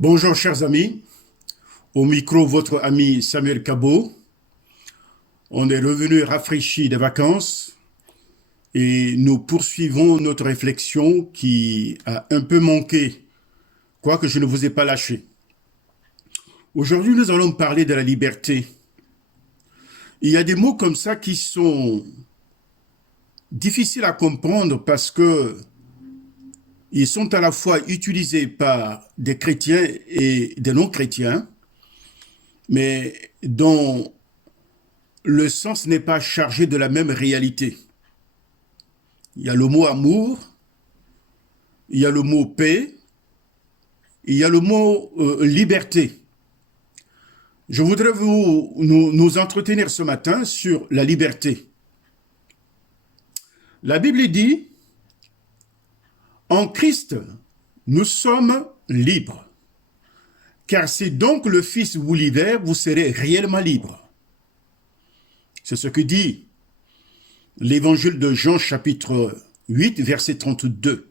Bonjour chers amis, au micro votre ami Samuel Cabot. On est revenu rafraîchi des vacances et nous poursuivons notre réflexion qui a un peu manqué, quoique je ne vous ai pas lâché. Aujourd'hui nous allons parler de la liberté. Il y a des mots comme ça qui sont difficiles à comprendre parce que ils sont à la fois utilisés par des chrétiens et des non-chrétiens, mais dont le sens n'est pas chargé de la même réalité. Il y a le mot amour, il y a le mot paix, il y a le mot liberté. Je voudrais nous entretenir ce matin sur la liberté. La Bible dit: en Christ, nous sommes libres. Car si donc le Fils vous libère, vous serez réellement libres. C'est ce que dit l'évangile de Jean chapitre 8, verset 32.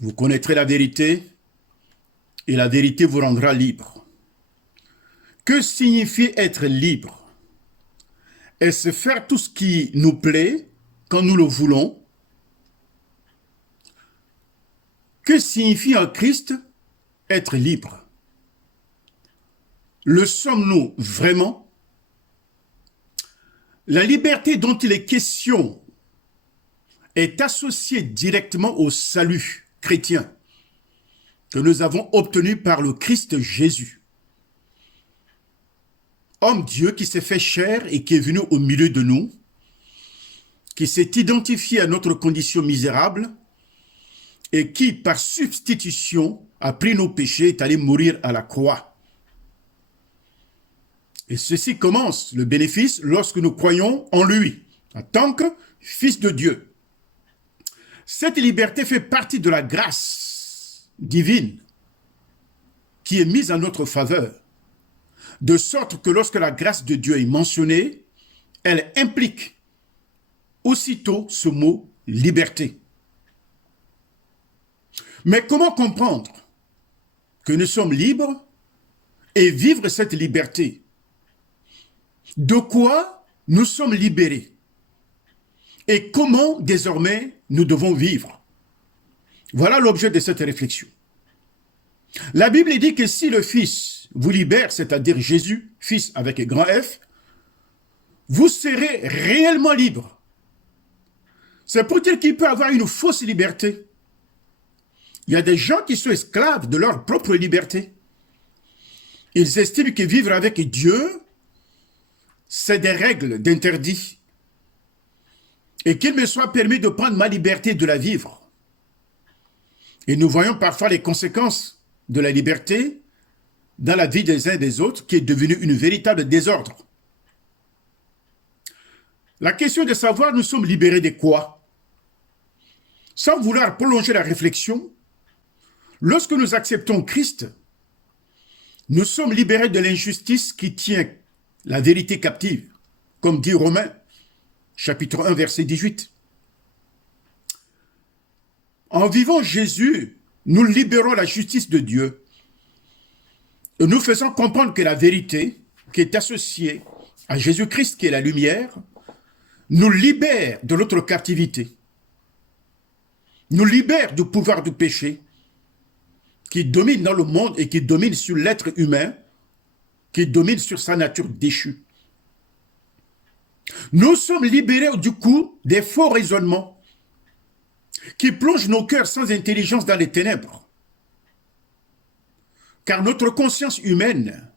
Vous connaîtrez la vérité et la vérité vous rendra libre. Que signifie être libre? Est-ce faire tout ce qui nous plaît quand nous le voulons? Que signifie en Christ être libre? Le sommes-nous vraiment? La liberté dont il est question est associée directement au salut chrétien que nous avons obtenu par le Christ Jésus. Homme Dieu qui s'est fait chair et qui est venu au milieu de nous, qui s'est identifié à notre condition misérable et qui, par substitution, a pris nos péchés et est allé mourir à la croix. Et ceci commence, le bénéfice, lorsque nous croyons en lui, en tant que Fils de Dieu. Cette liberté fait partie de la grâce divine qui est mise en notre faveur, de sorte que lorsque la grâce de Dieu est mentionnée, elle implique aussitôt ce mot « liberté ». Mais comment comprendre que nous sommes libres et vivre cette liberté? De quoi nous sommes libérés? Et comment désormais nous devons vivre? Voilà l'objet de cette réflexion. La Bible dit que si le Fils vous libère, c'est-à-dire Jésus, Fils avec un grand F, vous serez réellement libre. C'est pour dire qu'il peut y avoir une fausse liberté. Il y a des gens qui sont esclaves de leur propre liberté. Ils estiment que vivre avec Dieu, c'est des règles d'interdit. Et qu'il me soit permis de prendre ma liberté et de la vivre. Et nous voyons parfois les conséquences de la liberté dans la vie des uns et des autres, qui est devenue une véritable désordre. La question de savoir nous sommes libérés de quoi? Sans vouloir prolonger la réflexion, lorsque nous acceptons Christ, nous sommes libérés de l'injustice qui tient la vérité captive, comme dit Romains, chapitre 1, verset 18. En vivant Jésus, nous libérons la justice de Dieu et nous faisons comprendre que la vérité, qui est associé à Jésus-Christ qui est la lumière, nous libère de notre captivité, nous libère du pouvoir du péché qui domine dans le monde et qui domine sur l'être humain, qui domine sur sa nature déchue. Nous sommes libérés du coup des faux raisonnements qui plongent nos cœurs sans intelligence dans les ténèbres. Car notre conscience humaine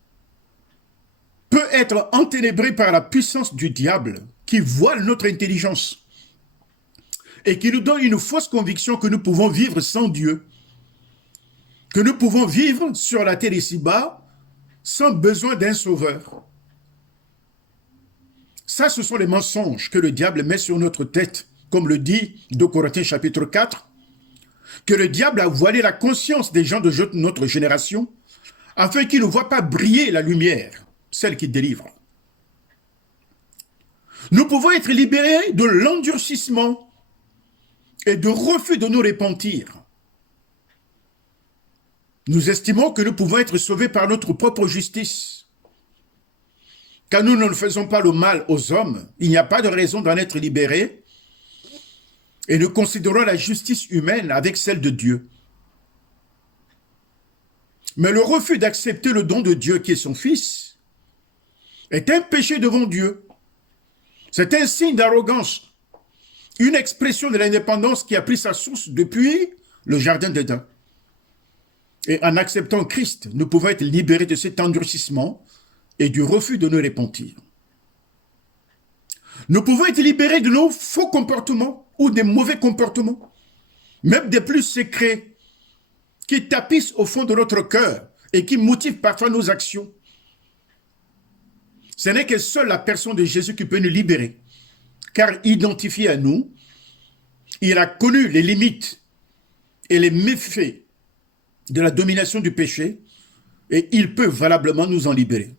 peut être enténébrée par la puissance du diable qui voile notre intelligence et qui nous donne une fausse conviction que nous pouvons vivre sans Dieu, que nous pouvons vivre sur la terre ici-bas sans besoin d'un sauveur. Ça, ce sont les mensonges que le diable met sur notre tête, comme le dit 2 Corinthiens chapitre 4, que le diable a voilé la conscience des gens de notre génération, afin qu'ils ne voient pas briller la lumière, celle qui délivre. Nous pouvons être libérés de l'endurcissement et de refus de nous repentir. Nous estimons que nous pouvons être sauvés par notre propre justice. Quand nous ne faisons pas le mal aux hommes, il n'y a pas de raison d'en être libérés et nous considérons la justice humaine avec celle de Dieu. Mais le refus d'accepter le don de Dieu qui est son Fils est un péché devant Dieu. C'est un signe d'arrogance, une expression de l'indépendance qui a pris sa source depuis le jardin d'Éden. Et en acceptant Christ, nous pouvons être libérés de cet endurcissement et du refus de nous repentir. Nous pouvons être libérés de nos faux comportements ou des mauvais comportements, même des plus secrets, qui tapissent au fond de notre cœur et qui motivent parfois nos actions. Ce n'est que seule la personne de Jésus qui peut nous libérer, car identifié à nous, il a connu les limites et les méfaits de la domination du péché et il peut valablement nous en libérer.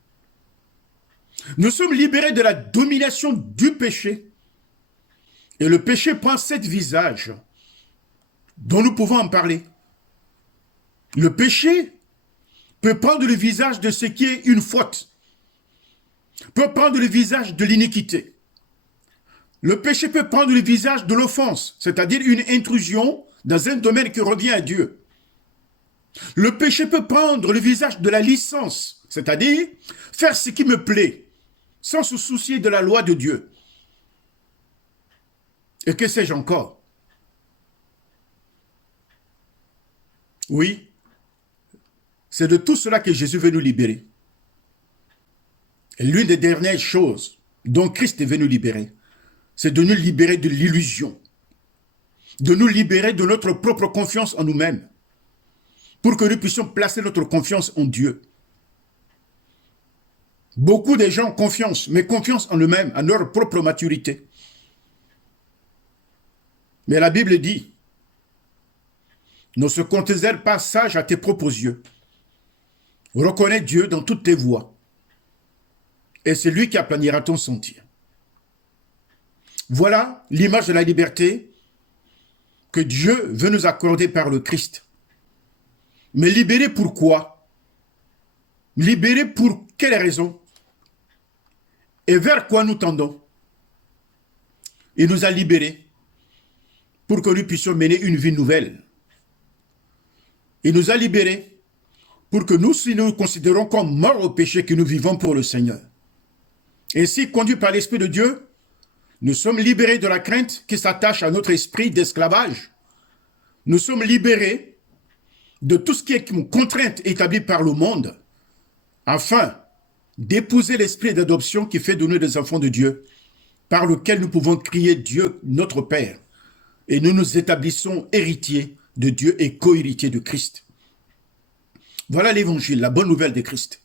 Nous sommes libérés de la domination du péché et le péché prend 7 visages dont nous pouvons en parler. Le péché peut prendre le visage de ce qui est une faute, peut prendre le visage de l'iniquité. Le péché peut prendre le visage de l'offense, c'est-à-dire une intrusion dans un domaine qui revient à Dieu. Le péché peut prendre le visage de la licence, c'est-à-dire faire ce qui me plaît, sans se soucier de la loi de Dieu. Et que sais-je encore? Oui, c'est de tout cela que Jésus veut nous libérer. Et l'une des dernières choses dont Christ est venu nous libérer, c'est de nous libérer de l'illusion, de nous libérer de notre propre confiance en nous-mêmes, pour que nous puissions placer notre confiance en Dieu. Beaucoup de gens ont confiance, mais confiance en eux-mêmes, en leur propre maturité. Mais la Bible dit, ne se considère pas sage à tes propres yeux. Reconnais Dieu dans toutes tes voies. Et c'est lui qui aplanira ton sentier. Voilà l'image de la liberté que Dieu veut nous accorder par le Christ. Mais libéré pourquoi? Libéré pour quelle raison? Et vers quoi nous tendons? Il nous a libérés pour que nous puissions mener une vie nouvelle. Il nous a libérés pour que nous, si nous considérons comme morts au péché, que nous vivons pour le Seigneur. Ainsi, conduits par l'Esprit de Dieu, nous sommes libérés de la crainte qui s'attache à notre esprit d'esclavage. Nous sommes libérés de tout ce qui est une contrainte établie par le monde, afin d'épouser l'esprit d'adoption qui fait de nous des enfants de Dieu, par lequel nous pouvons crier Dieu notre Père, et nous nous établissons héritiers de Dieu et co-héritiers de Christ. Voilà l'évangile, la bonne nouvelle de Christ.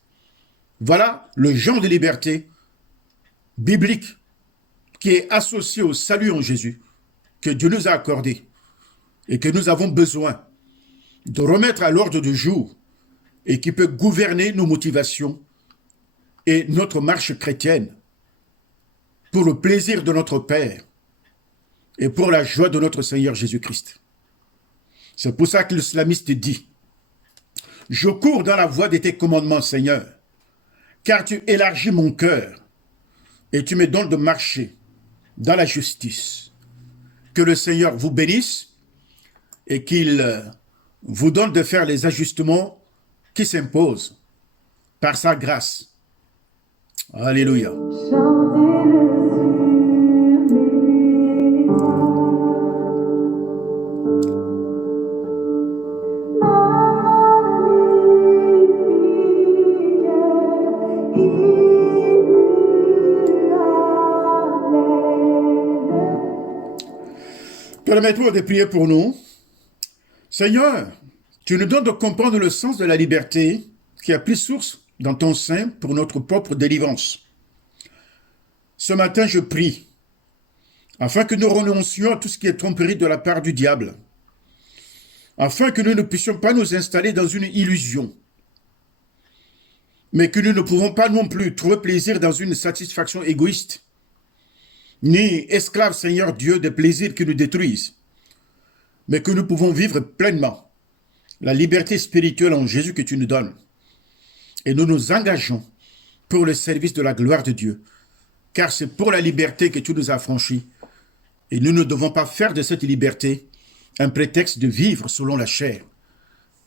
Voilà le genre de liberté biblique qui est associé au salut en Jésus, que Dieu nous a accordé et que nous avons besoin de remettre à l'ordre du jour et qui peut gouverner nos motivations et notre marche chrétienne pour le plaisir de notre Père et pour la joie de notre Seigneur Jésus-Christ. C'est pour ça que l'islamiste dit « Je cours dans la voie de tes commandements, Seigneur, car tu élargis mon cœur et tu me donnes de marcher dans la justice. Que le Seigneur vous bénisse et qu'il vous donne de faire les ajustements qui s'imposent par sa grâce. Alléluia. Permettez-moi de prier pour nous. Seigneur, tu nous donnes de comprendre le sens de la liberté qui a pris source dans ton sein pour notre propre délivrance. Ce matin, je prie afin que nous renoncions à tout ce qui est tromperie de la part du diable, afin que nous ne puissions pas nous installer dans une illusion, mais que nous ne pouvons pas non plus trouver plaisir dans une satisfaction égoïste, ni esclaves, Seigneur Dieu, des plaisirs qui nous détruisent, mais que nous pouvons vivre pleinement la liberté spirituelle en Jésus que tu nous donnes. Et nous nous engageons pour le service de la gloire de Dieu, car c'est pour la liberté que tu nous as franchis. Et nous ne devons pas faire de cette liberté un prétexte de vivre selon la chair.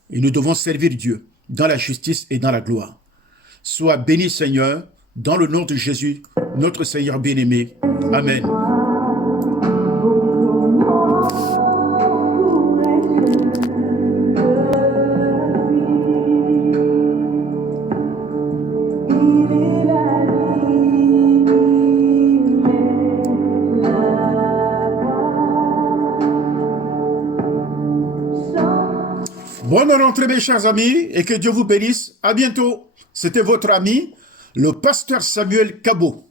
Et nous devons servir Dieu dans la justice et dans la gloire. Sois béni, Seigneur, dans le nom de Jésus, notre Seigneur bien-aimé. Amen. Bonne rentrée, mes chers amis, et que Dieu vous bénisse. À bientôt. C'était votre ami, le pasteur Samuel Cabot.